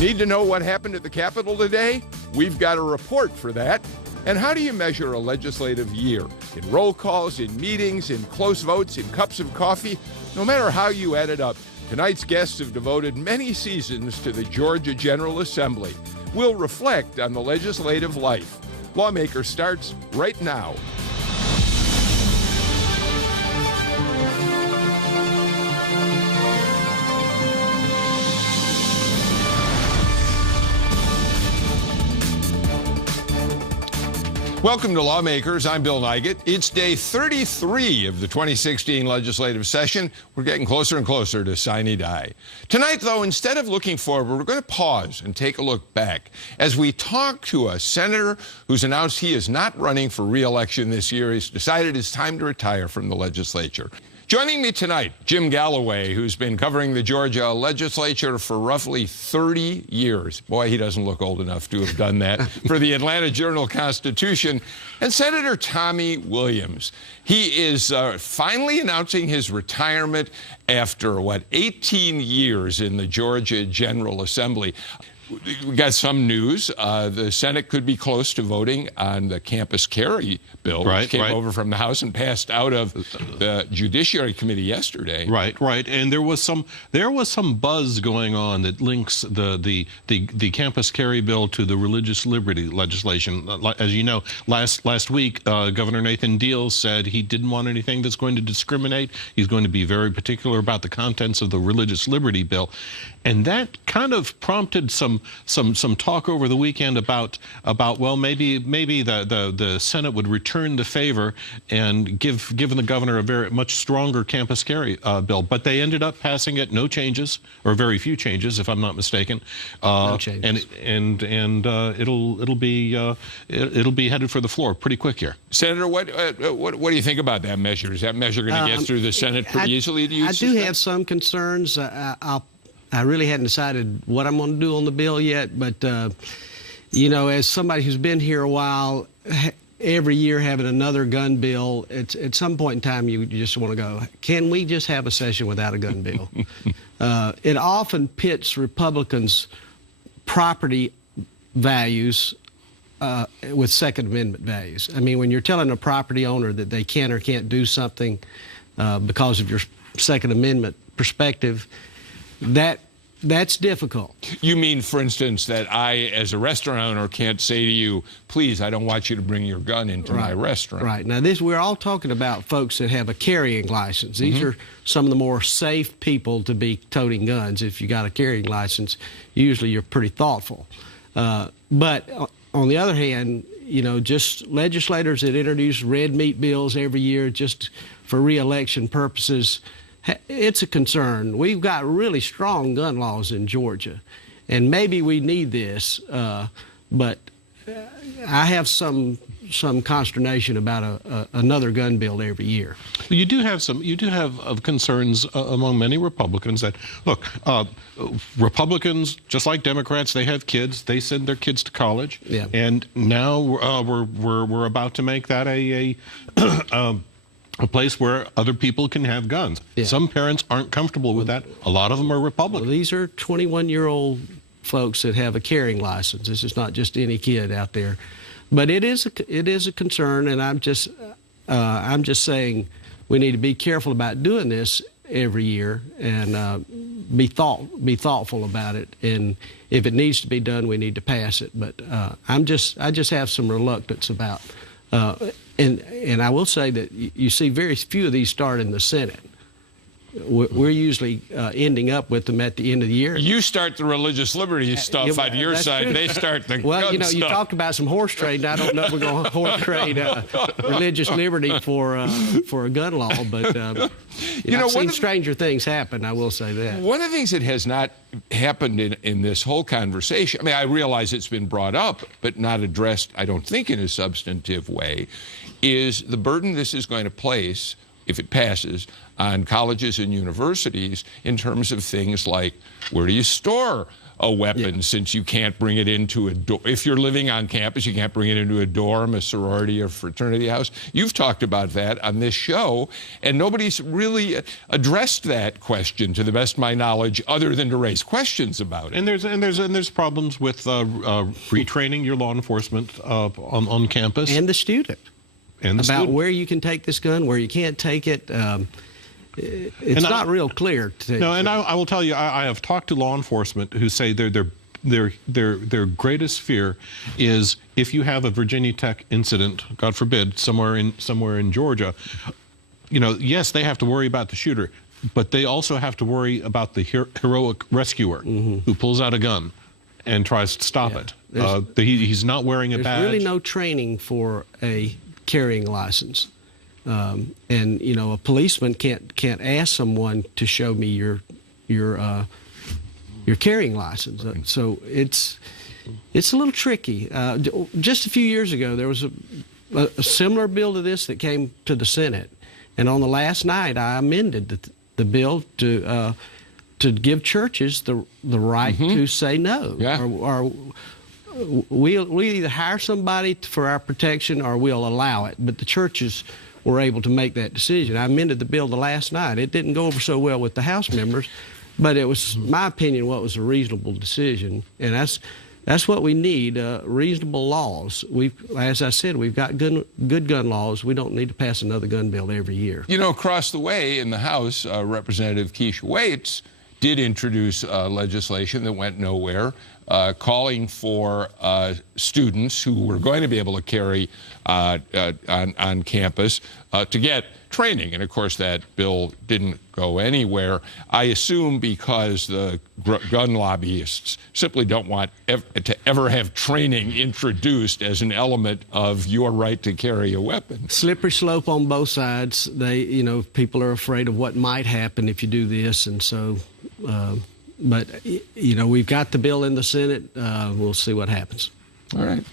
Need to know what happened at the Capitol today? We've got a report for that. And how do you measure a legislative year? In roll calls, in meetings, in close votes, in cups of coffee? No matter how you add it up, tonight's guests have devoted many seasons to the Georgia General Assembly. We'll reflect on the legislative life. Lawmaker starts right now. Welcome to Lawmakers. I'm Bill Nigut. It's day 33 of the 2016 legislative session. We're getting closer and closer to sine die. Tonight, though, instead of looking forward, we're going to pause and take a look back as we talk to a senator who's announced he is not running for re-election this year. He's decided it's time to retire from the legislature. Joining me tonight, Jim Galloway, who's been covering the Georgia legislature for roughly 30 years. Boy, he doesn't look old enough to have done that for the Atlanta Journal-Constitution. And Senator Tommy Williams. He is finally announcing his retirement after, 18 years in the Georgia General Assembly. We got some news. The Senate could be close to voting on the campus carry bill, which came over from the House and passed out of the Judiciary Committee yesterday. Right. And there was some buzz going on that links the campus carry bill to the religious liberty legislation. As you know, last week, Governor Nathan Deal said he didn't want anything that's going to discriminate. He's going to be very particular about the contents of the religious liberty bill. And that kind of prompted some talk over the weekend about well, maybe the Senate would return the favor and give the governor a very much stronger campus carry bill. But they ended up passing it, no changes, or very few changes, if I'm not mistaken. No changes. And it'll be headed for the floor pretty quick here. Senator, what do you think about that measure? Is that measure going to get through the Senate pretty easily? I do have some concerns. I really hadn't decided what I'm going to do on the bill yet, but, you know, as somebody who's been here a while, every year having another gun bill, at some point in time you just want to go, can we just have a session without a gun bill? It often pits Republicans' property values with Second Amendment values. I mean, when you're telling a property owner that they can or can't do something because of your Second Amendment perspective, that's difficult. You mean, for instance, that I, as a restaurant owner, can't say to you, please, I don't want you to bring your gun into my restaurant. Right. Now, we're all talking about folks that have a carrying license. These are some of the more safe people to be toting guns. If you got a carrying license, usually you're pretty thoughtful. But on the other hand, you know, just legislators that introduce red meat bills every year just for re-election purposes, it's a concern. We've got really strong gun laws in Georgia, and maybe we need this, but I have some consternation about another gun bill every year. You do have concerns among many Republicans that, look, Republicans, just like Democrats, they have kids, they send their kids to college, and now we're about to make that a place where other people can have guns. Some parents aren't comfortable with that. A lot of them are Republicans. Well, these are 21-year-old folks that have a carrying license. This is not just any kid out there. But it is a concern, and I'm just saying we need to be careful about doing this every year and be thoughtful about it. And if it needs to be done, we need to pass it. But I just have some reluctance about. And I will say that you see very few of these start in the Senate. We're usually ending up with them at the end of the year. You start the religious liberty stuff on your side. True. They start the well, you know, stuff. You talked about some horse trading. I don't know if we're going to horse trade religious liberty for a gun law, but I've seen stranger things happen. I will say that. One of the things that has not happened in this whole conversation, I mean, I realize it's been brought up, but not addressed, I don't think, in a substantive way, is the burden this is going to place, if it passes, on colleges and universities in terms of things like where do you store a weapon, since you can't bring it into a if you're living on campus, you can't bring it into a dorm, a sorority, or fraternity house. You've talked about that on this show, and nobody's really addressed that question, to the best of my knowledge, other than to raise questions about it. And there's problems with retraining your law enforcement on campus and the student and about where you can take this gun, where you can't take it. It's not real clear. No, and I will tell you, I have talked to law enforcement who say their greatest fear is if you have a Virginia Tech incident, God forbid, somewhere in Georgia. Yes, they have to worry about the shooter, but they also have to worry about the heroic rescuer who pulls out a gun and tries to stop it. He's not wearing a badge. There's really no training for a carrying license. And a policeman can't ask someone to show me your carrying license. So it's a little tricky. Just a few years ago, there was a similar bill to this that came to the Senate, and on the last night, I amended the bill to give churches the right to say no. Yeah. Or we'll either hire somebody for our protection or we'll allow it. But the churches were able to make that decision. I amended the bill the last night. It didn't go over so well with the House members, but it was, my opinion, what was a reasonable decision. And that's what we need, reasonable laws. As I said, we've got good gun laws. We don't need to pass another gun bill every year. Across the way in the House, Representative Keisha Waits did introduce legislation that went nowhere, calling for students who were going to be able to carry on campus to get training. And of course, that bill didn't go anywhere. I assume because the gun lobbyists simply don't want to ever have training introduced as an element of your right to carry a weapon. Slippery slope on both sides. People are afraid of what might happen if you do this, and so. But we've got the bill in the Senate. We'll see what happens. All right.